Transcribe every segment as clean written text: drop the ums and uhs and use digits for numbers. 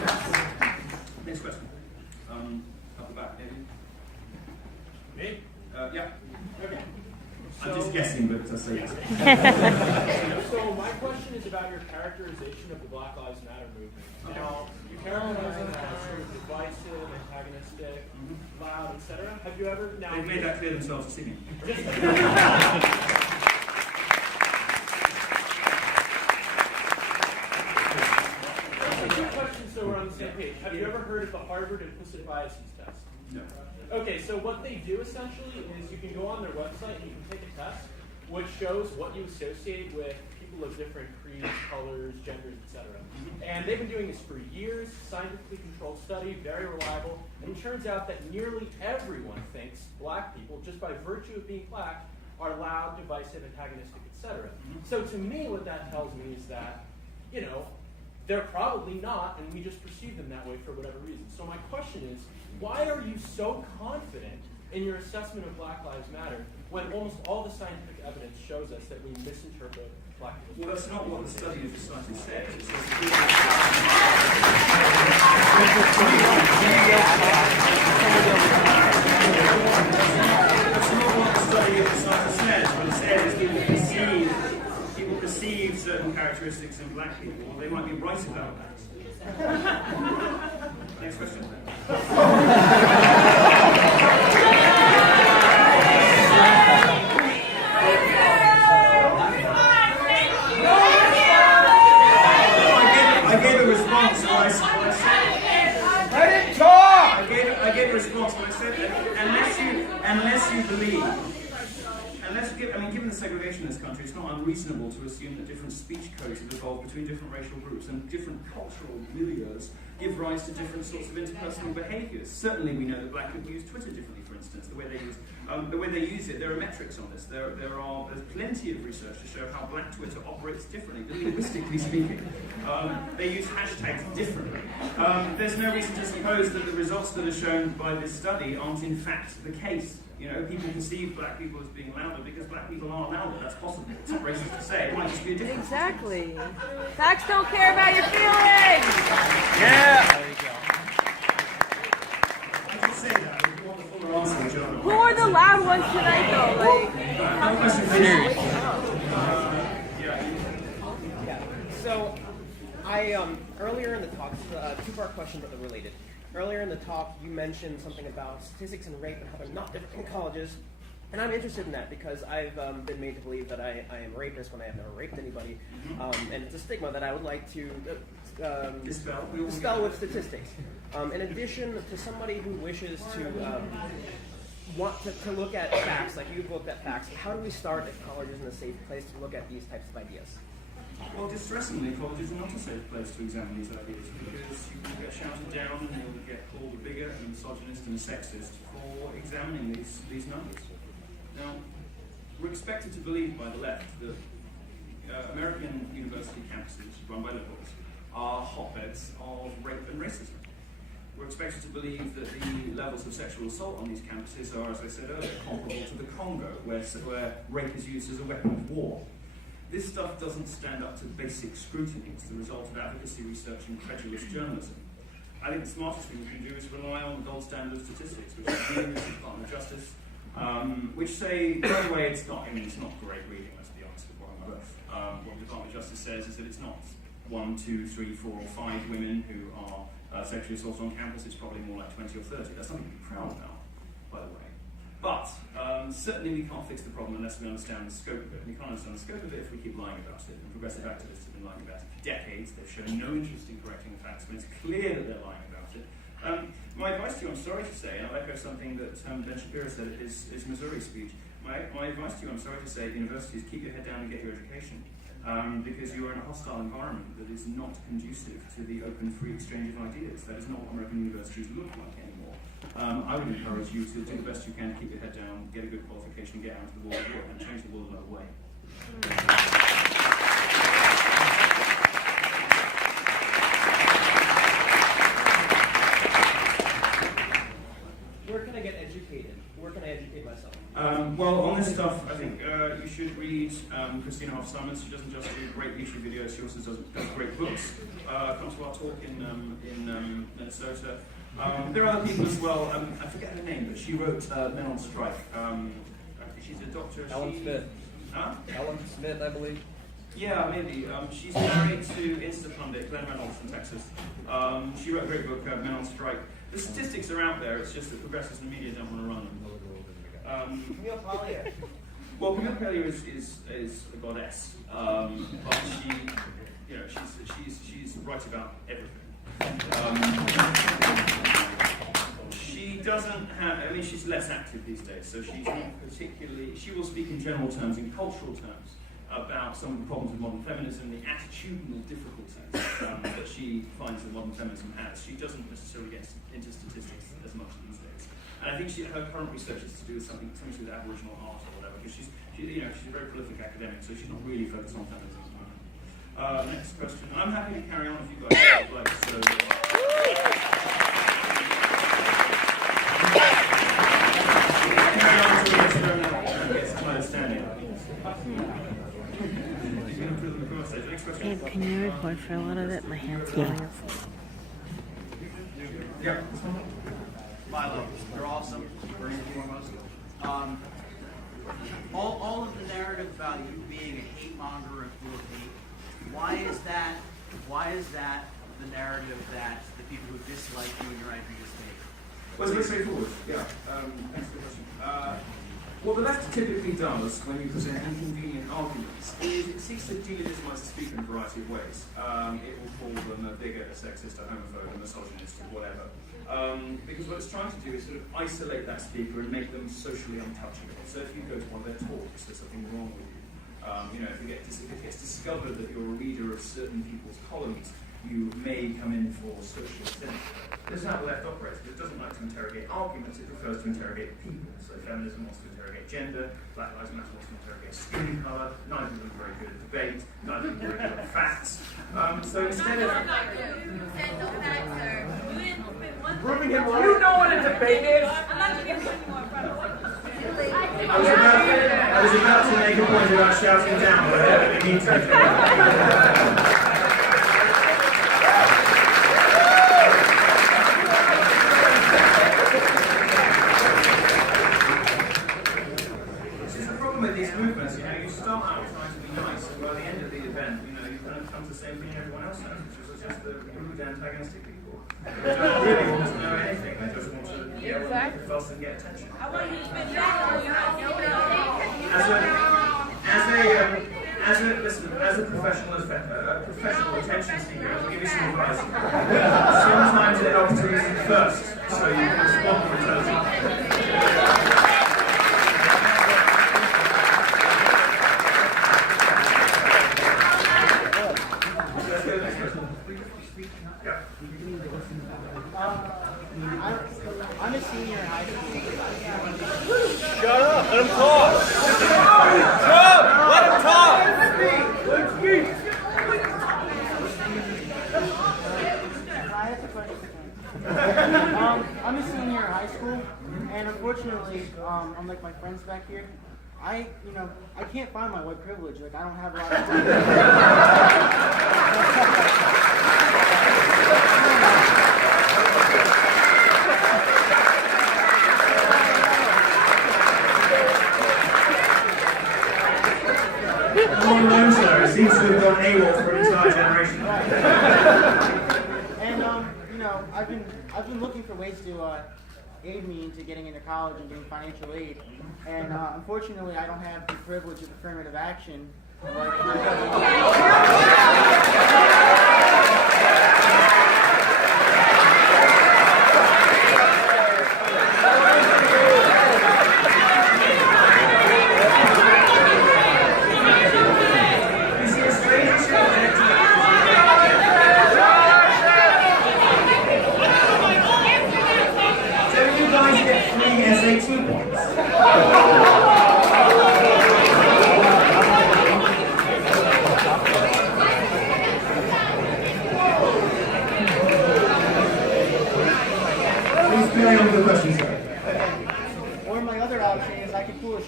Next question. Up the back, maybe. Me? Yeah. Okay. I'm just guessing, but I'll say yes. So my question is about your characterization of the Black Lives Matter movement. Now, you characterize it as sort of divisive, antagonistic, loud, etc. Have you ever now? They've made that clear themselves this evening. Two questions, so we're on the same page. Have you ever heard of the Harvard implicit biases test? No. Okay, so what they do essentially is you can go on their website and you can take a test which shows what you associate with people of different creeds, colors, genders, etc. And they've been doing this for years, scientifically controlled study, very reliable, and it turns out that nearly everyone thinks black people, just by virtue of being black, are loud, divisive, antagonistic, etc. So to me, what that tells me is that, you know, they're probably not, and we just perceive them that way for whatever reason. So my question is, why are you so confident in your assessment of Black Lives Matter when almost all the scientific evidence shows us that we misinterpret black people? Well, that's not what the study of the society says. It says that's not what the study of the society says. What it says is people perceive certain characteristics in black people. Well, they might be right about that. Next question. I gave a response when I said. Let him talk! I gave a response when I said unless you believe. Given the segregation in this country, it's not unreasonable to assume that different speech codes have evolved between different racial groups and different cultural milieus give rise to different sorts of interpersonal behaviours. Certainly, we know that black people use Twitter differently, for instance. The way they use it, there are metrics on this. There's plenty of research to show how black Twitter operates differently, linguistically speaking. They use hashtags differently. There's no reason to suppose that the results that are shown by this study aren't in fact the case. You know, people perceive black people as being louder because black people are louder. That's possible. It's not racist to say. It might just be a difference. Exactly. Facts don't care about your feelings. Yeah. There you go. I just say that. If you want the fuller answer, John. Who are the loud ones tonight, though? Another question, please. Yeah. So, earlier in the talk, two-part question, but they're related. Earlier in the talk, you mentioned something about statistics and rape and how they're not different in colleges. And I'm interested in that because I've been made to believe that I am a rapist when I have never raped anybody. And it's a stigma that I would like to dispel with statistics. In addition to somebody who wishes to want to look at facts, like you've looked at facts, how do we start if college isn't a safe place to look at these types of ideas? Well, distressingly, colleges are not a safe place to examine these ideas because you will get shouted down and you'll get called a bigot and misogynist and sexist for examining these numbers. Now, we're expected to believe by the left that American university campuses run by liberals are hotbeds of rape and racism. We're expected to believe that the levels of sexual assault on these campuses are, as I said earlier, comparable to the Congo, where rape is used as a weapon of war. This stuff doesn't stand up to basic scrutiny. It's the result of advocacy research and credulous journalism. I think the smartest thing you can do is rely on the gold standard of statistics, which is the Department of Justice, which say, by the way, it's not great reading, let's be honest with one another. What the Department of Justice says is that it's not 1, 2, 3, 4, or 5 women who are sexually assaulted on campus, it's probably more like 20 or 30. That's something to be proud about, by the way. But certainly we can't fix the problem unless we understand the scope of it. And we can't understand the scope of it if we keep lying about it. And progressive activists have been lying about it for decades. They've shown no interest in correcting the facts when it's clear that they're lying about it. My advice to you, I'm sorry to say, and I'll echo something that Ben Shapiro said at his Missouri speech. My advice to you, I'm sorry to say, at universities, keep your head down and get your education. Because you are in a hostile environment that is not conducive to the open, free exchange of ideas. That is not what American universities look like anymore. I would encourage you to do the best you can, keep your head down, get a good qualification, get out into the world of work, and change the world another way. Where can I get educated? Where can I educate myself? Well, on this stuff, I think you should read Christina Hoff-Simons. She doesn't just do great YouTube videos, she also does great books. Come to our talk in Minnesota. There are other people as well. I forget her name, but she wrote Men on Strike. I think she's a doctor. Ellen Smith. Huh? Ellen Smith, I believe. Yeah, maybe. She's married to Insta pundit Glenn Reynolds from Texas. She wrote a great book, Men on Strike. The statistics are out there, it's just that progressives in the media don't want to run them. Camille Collier. Well, Camille Collier is a goddess, but she's right about everything. She doesn't have, I mean, she's less active these days, so she's not particularly, she will speak in general terms, in cultural terms, about some of the problems with modern feminism, the attitudinal difficulties that she finds that modern feminism has. She doesn't necessarily get into statistics as much these days. And I think her current research is to do with something to do with Aboriginal art or whatever, because she's a very prolific academic, so she's not really focused on feminism at the moment. Next question. I'm happy to carry on if you guys would like. So, carry on until we get some understanding. Next question. Babe, can you record for a little bit? My hand's feeling. Yeah. Milo, you're awesome, first and foremost. All of the narrative about you being a hate monger and full of hate, why is that the narrative that the people who dislike you and your ideas take? Well, it's very straightforward. Yeah. Thanks for the question. What the left typically does when you present inconvenient arguments is it seeks to delegitimize the speaker in a variety of ways. It will call them a bigot, a sexist, a homophobe, a misogynist, or whatever. Because what it's trying to do is sort of isolate that speaker and make them socially untouchable. So if you go to one of their talks, there's something wrong with you. If it gets discovered that you're a reader of certain people's columns, you may come in for social sin. This is how the left operates. It doesn't like to interrogate arguments, it prefers to interrogate people. So feminism wants to interrogate gender, Black Lives Matter wants to interrogate skin colour, neither of them are very good at debate, neither of them are very good at facts. So instead of... Proving him wrong. You know what a debate is? I was about to make a point about shouting down, but I don't need to. This is the problem with these movements. You start out trying to be nice, and by the end of the event, you kind of come to the same thing everyone else knows, which is just the rude, antagonistic people. They don't really want to know anything. They just want to yell and fuss and get attention. As a professional attention seeker, I'll give you some advice. Sometimes it helps to listen first, so you can respond more intelligently. I'm a senior in high school. Shut up! Let him talk! Shut up! Let him talk! I'm a senior in high school, and unfortunately, unlike my friends back here, I can't find my white privilege. Like, I don't have a lot of One knows her. It seems to have gone AWOL for an entire generation. And I've been looking for ways to aid me into getting into college and getting financial aid. And unfortunately, I don't have the privilege of affirmative action.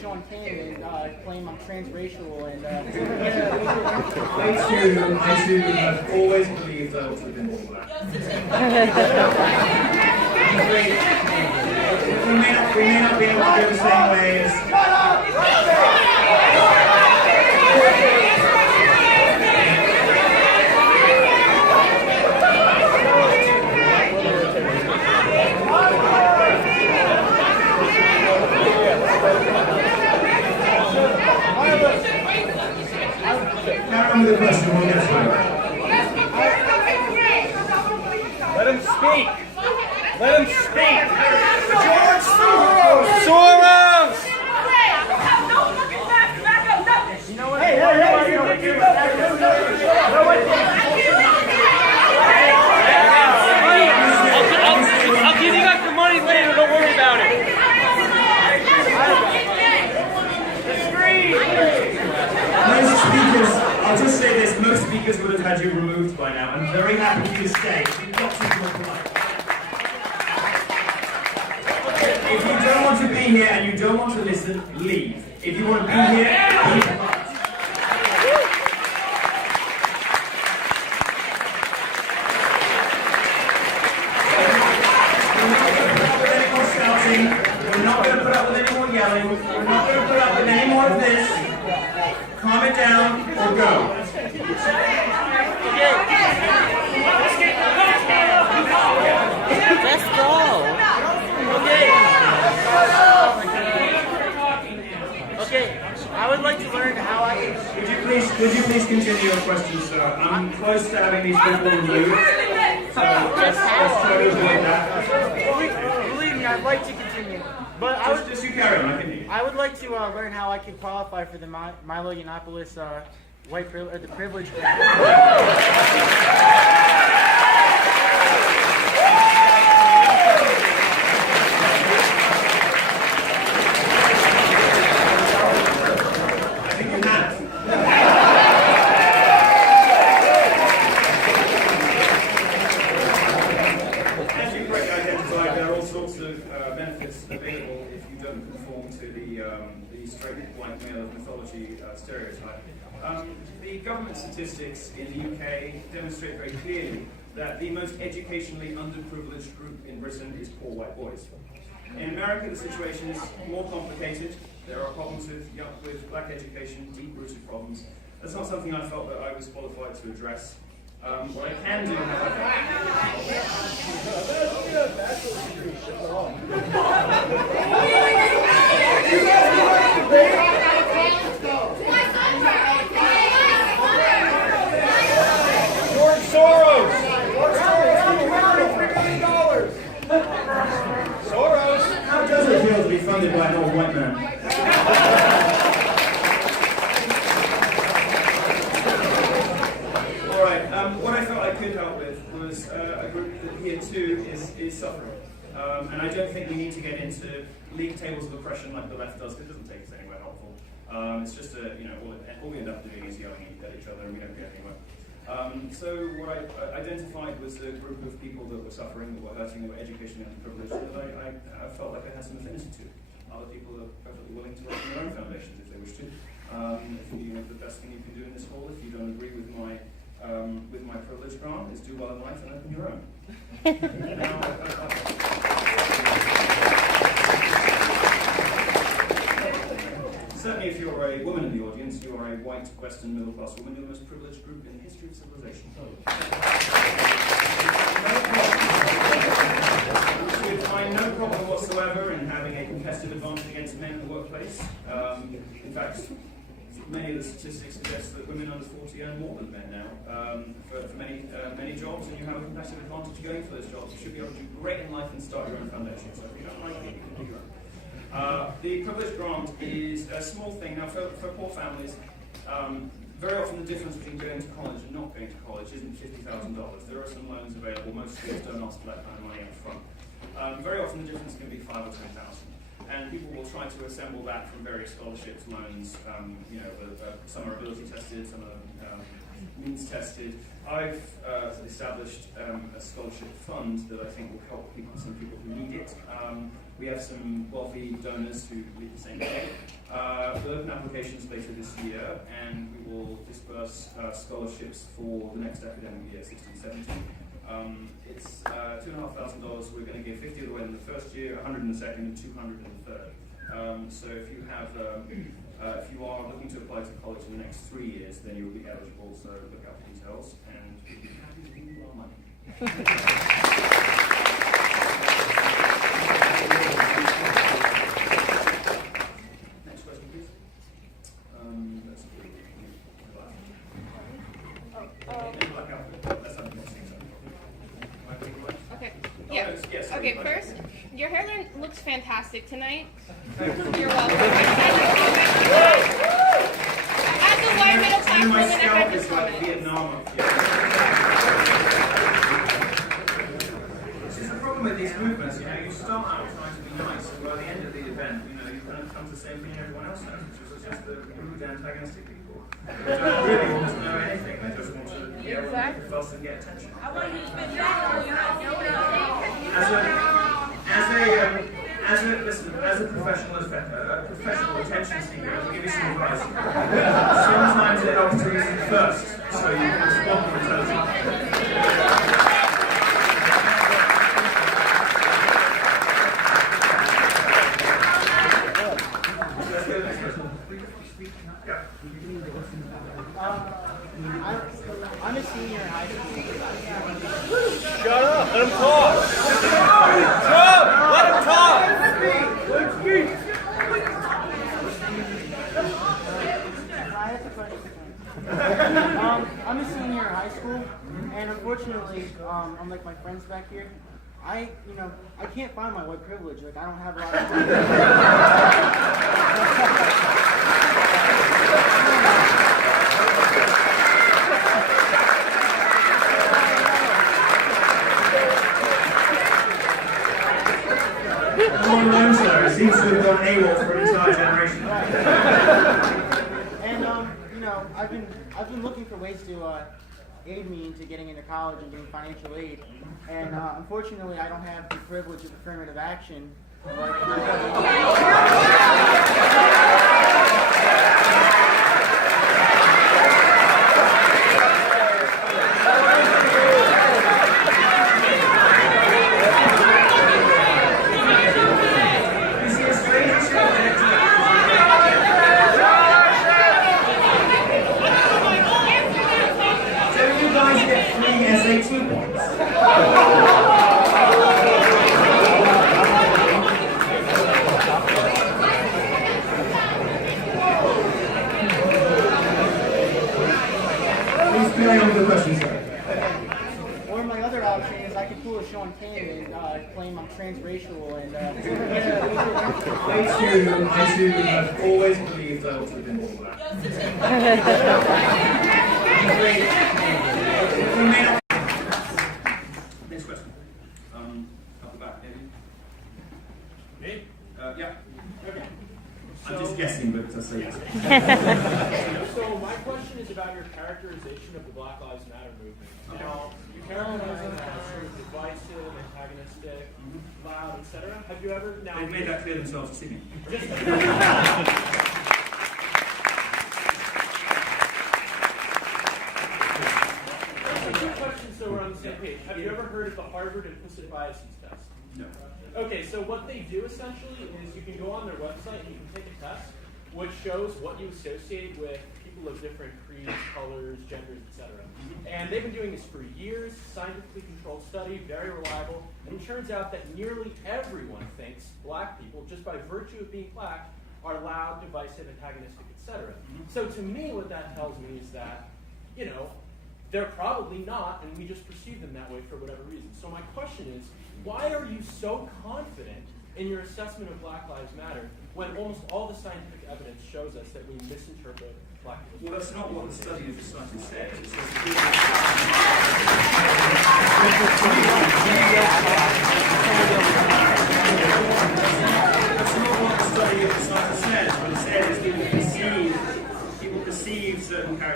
Sean King and claim I'm transracial and. I too have always believed I ought to have been all that. we may not be able to go the same way as. Carry on with the question, we'll get through. Let him speak. Let him speak. George Soros. Soros. You know what? I'll give you back the money later. Don't worry about it. Most speakers, I'll just say this, most speakers would have had you removed by now. I'm very happy for you to stay. Lots of your life. If you don't want to be here and you don't want to listen, leave. If you want to be here, leave. We're not going to put up with any more yelling. We're not going to put up with any more of this. Calm it down or go. Let's go. Okay, I would like to learn how I can... Would you please continue your question, sir? I'm close to having these people removed. So let's try to avoid that. Believe me, I'd like to continue. But Just you carry on, I can hear you. I would like to learn how I can qualify for the Milo Yiannopoulos the privilege grant. I think you have. As you correctly identified, there are all sorts of benefits available if you don't conform to the straight white male of mythology stereotype. The government statistics in the UK demonstrate very clearly that the most educationally underprivileged group in Britain is poor white boys. In America, the situation is more complicated. There are problems with black education, deep-rooted problems. That's not something I felt that I was qualified to address. What I can do, George Soros. Soros. how does it feel to be funded by an old white man? What I felt I could help with was a group that here too is suffering. And I don't think we need to get into league tables of oppression like the left does, because it doesn't take us anywhere helpful. It's just all we end up doing is yelling at each other and we don't get anywhere. So what I identified was a group of people that were suffering, that were hurting, that were educationally underprivileged, that I felt like I had some affinity to. Other people are perfectly willing to open their own foundations if they wish to. The best thing you can do in this hall, if you don't agree with my privilege grant, is do well in life and open your own. Certainly if you're a woman in the audience, you are a white, Western, middle-class woman, you're the most privileged group in the history of civilization. You would find no problem whatsoever in having a competitive advantage against men in the workplace. In fact, many of the statistics suggest that women under 40 earn more than men now for many jobs, and you have a competitive advantage going for those jobs. You should be able to do great in life and start your own foundation. So if you don't like it, you can do your own. The privilege grant is a small thing. Now, for poor families, very often the difference between going to college and not going to college isn't $50,000. There are some loans available. Most schools don't ask for that kind of money up front. Very often the difference can be $5,000 or $10,000. And people will try to assemble that from various scholarships, loans. Some are ability tested, some are means tested. I've established a scholarship fund that I think will help some people who need it. We have some wealthy donors who lead the same way. We'll open applications later this year, and we will disperse scholarships for the next academic year, 16-17. It's $2,500. We're going to give 50 of the way in the first year, 100 in the second, and 200 in the third. So if you have, if you are looking to apply to college in the next 3 years, then you will be eligible. So look out for details, and we'll be happy to give you our money. Next question, please. Let's do Okay. Yeah. Yes. Okay. First, your hairline looks fantastic tonight. You're welcome. As a white middle class woman, I have this comment. It's just the problem with these movements. You know, you start out trying to be nice, and by the end of the event, you know, you kind of come to the same thing everyone else knows, which is just the rude, antagonistic people. They don't really want to know anything. They just want to yell and fuss and get attention. As a professional attention seeker, I'll give you some advice. Sometimes it helps to listen first, so you can respond more intelligently. Let's go to the next question. Yeah. I'm a senior in high school. Shut up! Let him talk! Shut up! Let him talk! I'm a senior in high school, and unfortunately, unlike my friends back here, I can't find my white privilege. Like, I don't have a lot of It seems to have gone AWOL for an entire generation. And I've been looking for ways to aid me into getting into college and getting financial aid. And unfortunately, I don't have the privilege of affirmative action. SAT points. Please carry on with the questions, sir. Or my other option is I could pull a Sean King and claim I'm transracial and. I too have always believed I ought to have been all that. Next question. Up the back, maybe. Me? Yeah. Okay. I'm just guessing, but I say yes. So my question is about your characterization of the Black Lives Matter movement. Now, you characterize it as sort of divisive, antagonistic, loud, etc. Have you ever now? They've made that clear themselves to me. Two questions, so we're on the same page. Have you ever heard of the Harvard implicit biases test? No. Okay, so what they do essentially is you can go on their website and you can take a test which shows what you associate with people of different creeds, colors, genders, etc. And they've been doing this for years, scientifically controlled study, very reliable, and it turns out that nearly everyone thinks black people, just by virtue of being black, are loud, divisive, antagonistic, etc. So to me, what that tells me is that, you know, they're probably not, and we just perceive them that way for whatever reason. So my question is, why are you so confident in your assessment of Black Lives Matter when almost all the scientific evidence shows us that we misinterpret black people? Well, that's not what the study of society says. It says that's not what the study of society says. What it says is people perceive certain characteristics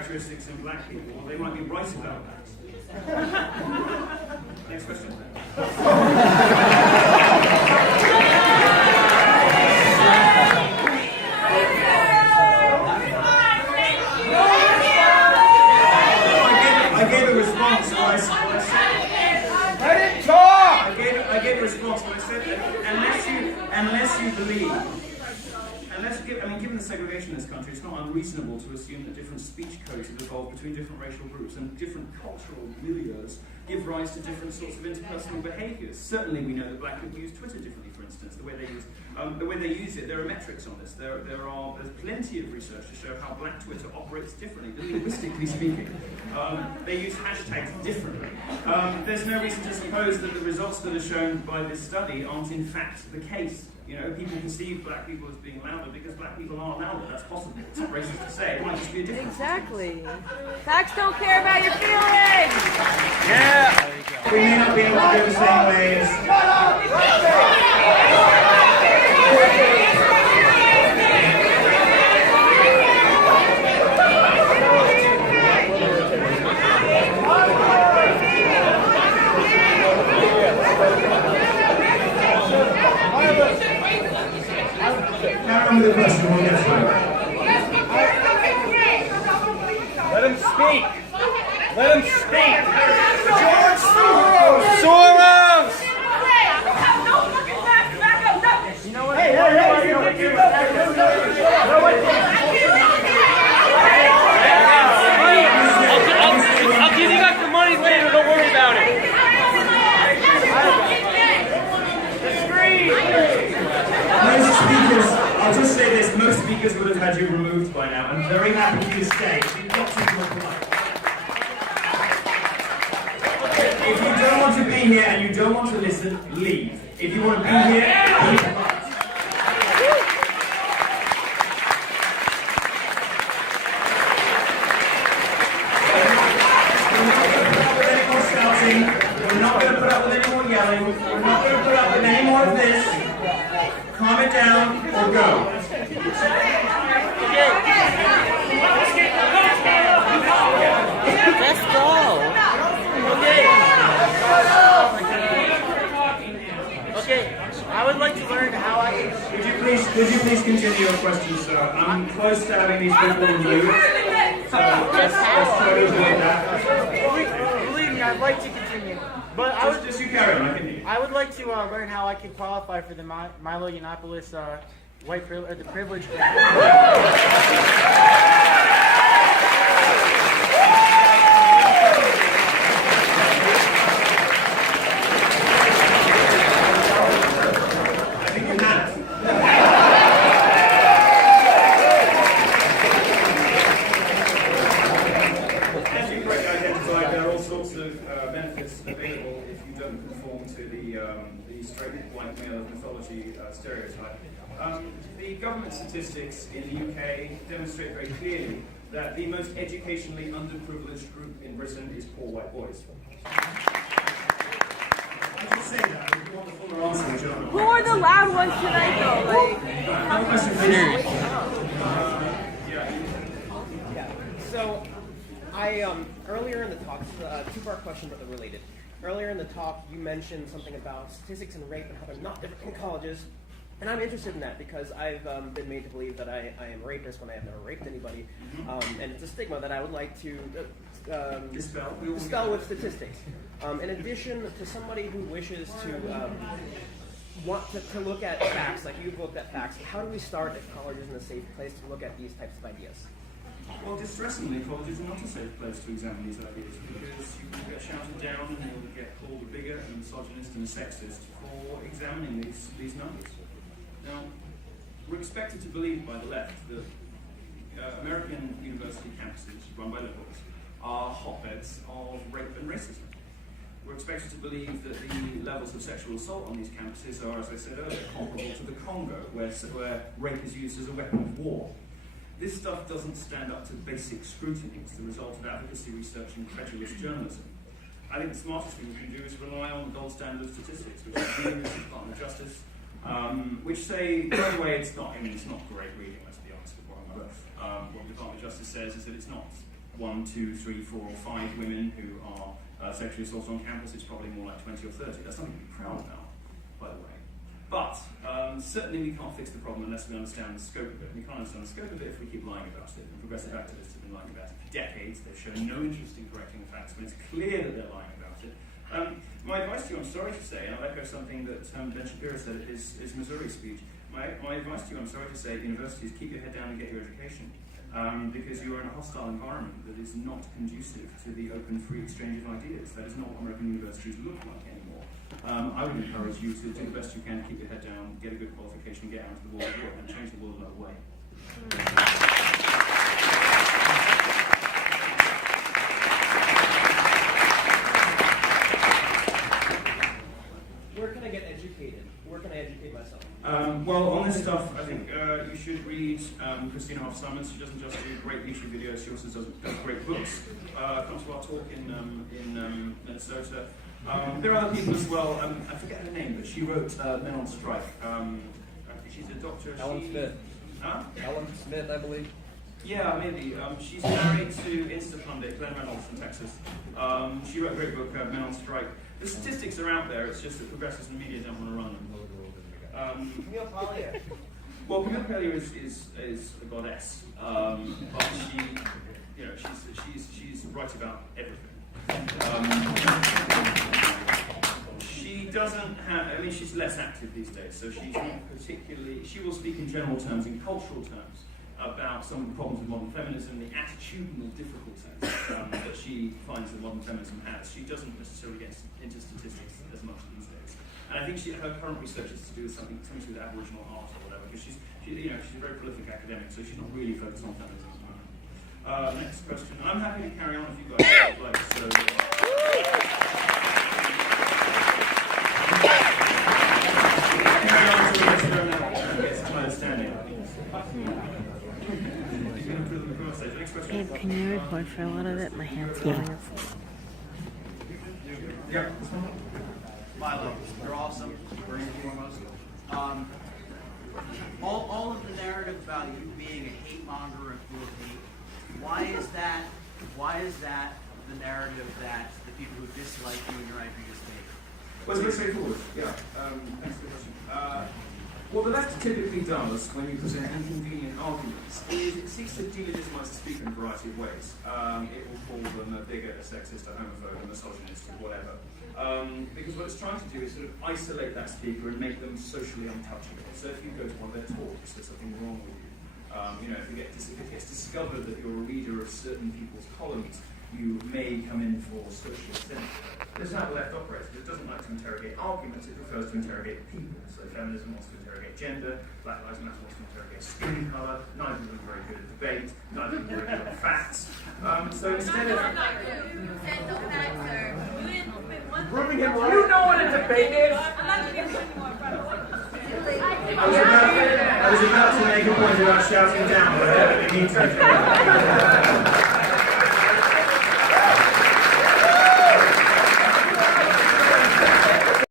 characteristics in black people, or they might be right about that. Next question. I gave a response when I said. Let him talk! I gave a response when I said that unless you believe. Given the segregation in this country, it's not unreasonable to assume that different speech codes have evolved between different racial groups and different cultural milieux give rise to different sorts of interpersonal behaviours. Certainly, we know that black people use Twitter differently, for instance. The way they use it, there are metrics on this. There's plenty of research to show how black Twitter operates differently, linguistically speaking. They use hashtags differently. There's no reason to suppose that the results that are shown by this study aren't in fact the case. People perceive black people as being louder because black people are louder. That's possible. It's not racist to say. It might just be a difference. Exactly. Facts don't care about your feelings. Yeah! We may not be able to go the same way as... The question will get through. Let him speak! Let him speak! George Soros! Soros! You know what? Hey! I'll give you back the money later, don't worry about it. Most speakers, I'll just say this, most speakers would have had you removed by now. I'm very happy for you to stay. You've got to be polite. If you don't want to be here and you don't want to listen, leave. If you want to be here, be polite. We're not going to put up with any more yelling. We're not going to put up with any more of this. Calm it down or go. Let's go. Okay, I would like to learn how I can... Would you please continue your question, sir? I'm close to having these people removed. So let's try to avoid that. Believe me, I'd like to continue. But Just you carry on, I can hear you. I would like to learn how I can qualify for the Milo Yiannopoulos the privilege. Stereotype. The government statistics in the UK demonstrate very clearly that the most educationally underprivileged group in Britain is poor white boys. I just say that. If you want the fuller answer, which I don't know. Who are the loud ones tonight, though? Another question, please. So, earlier in the talk, two-part question, but they're related. Earlier in the talk, you mentioned something about statistics and rape and how they're not different in colleges. And I'm interested in that because I've been made to believe that I am a rapist when I have never raped anybody. And it's a stigma that I would like to dispel with statistics. In addition to somebody who wishes to want to look at facts, like you've looked at facts, how do we start if college isn't a safe place to look at these types of ideas? Well, distressingly, colleges are not a safe place to examine these ideas because you will get shouted down and you'll get called a bigot, a misogynist, and a sexist for examining these numbers. Now, we're expected to believe by the left that American university campuses run by liberals are hotbeds of rape and racism. We're expected to believe that the levels of sexual assault on these campuses are, as I said earlier, comparable to the Congo, where rape is used as a weapon of war. This stuff doesn't stand up to basic scrutiny. It's the result of advocacy research and credulous journalism. I think the smartest thing we can do is rely on the gold standard of statistics, which is the Department of Justice, which say, by the way, it's not great reading, let's be honest with one another. What the Department of Justice says is that it's not 1, 2, 3, 4, or 5 women who are sexually assaulted on campus, it's probably more like 20 or 30. That's something to be proud about, by the way. But certainly we can't fix the problem unless we understand the scope of it. We can't understand the scope of it if we keep lying about it. And progressive activists have been lying about it for decades. They've shown no interest in correcting the facts when it's clear that they're lying about it. My advice to you, I'm sorry to say, and I'll echo something that Ben Shapiro said at his Missouri speech. My advice to you, I'm sorry to say, universities, keep your head down and get your education. Because you are in a hostile environment that is not conducive to the open, free exchange of ideas. That is not what American universities look like anymore. I would encourage you to do the best you can, keep your head down, get a good qualification, get out into the world of work, and change the world another way. Where can I get educated? Where can I educate myself? Well, on this stuff, I think you should read Christina Hoff-Simons. She doesn't just do great YouTube videos, she also does great books. Come to our talk in Minnesota. There are other people as well. I forget her name, but she wrote Men on Strike. She's a doctor. Ellen Smith. Huh? Ellen Smith, I believe. Yeah, maybe. She's married to Insta pundit Glenn Reynolds from Texas. She wrote a great book, Men on Strike. The statistics are out there, it's just that progressives in the media don't want to run them. Camille Collier. Well, Camille Collier is a goddess, but she, she's right about everything. She doesn't have, I mean, she's less active these days, so she's not particularly, she will speak in general terms, in cultural terms, about some of the problems with modern feminism, the attitudinal difficulties that she finds that modern feminism has. She doesn't necessarily get into statistics as much these days. And I think her current research is to do with something to do with Aboriginal art or whatever, because she's a very prolific academic, so she's not really focused on feminism at the moment. Next question. I'm happy to carry on if you guys would like, so... carry on until we get to go now and get some understanding. Babe, can you record for a little bit? My hand's feeling Yeah. Milo, you're awesome, first and foremost. All of the narrative about you being a hate monger and full of hate, why is that the narrative that the people who dislike you and your IP just take? Well, it's very straightforward. Yeah. Thanks for the question. What the left typically does when you present inconvenient arguments is it seeks to delegitimize the speaker in a variety of ways. It will call them a bigot, a sexist, a homophobe, a misogynist, or whatever. Because what it's trying to do is sort of isolate that speaker and make them socially untouchable. So if you go to one of their talks, there's something wrong with you. If it gets discovered that you're a reader of certain people's columns, you may come in for social sin. This is how the left operates. It doesn't like to interrogate arguments, it prefers to interrogate people. So feminism wants to interrogate gender, Black Lives Matter wants to interrogate skin colour, neither of them are very good at debate, neither of them are very good at facts. So instead of... Proving him wrong. You know what a debate is? I was about to make a point about shouting down, but I don't need to.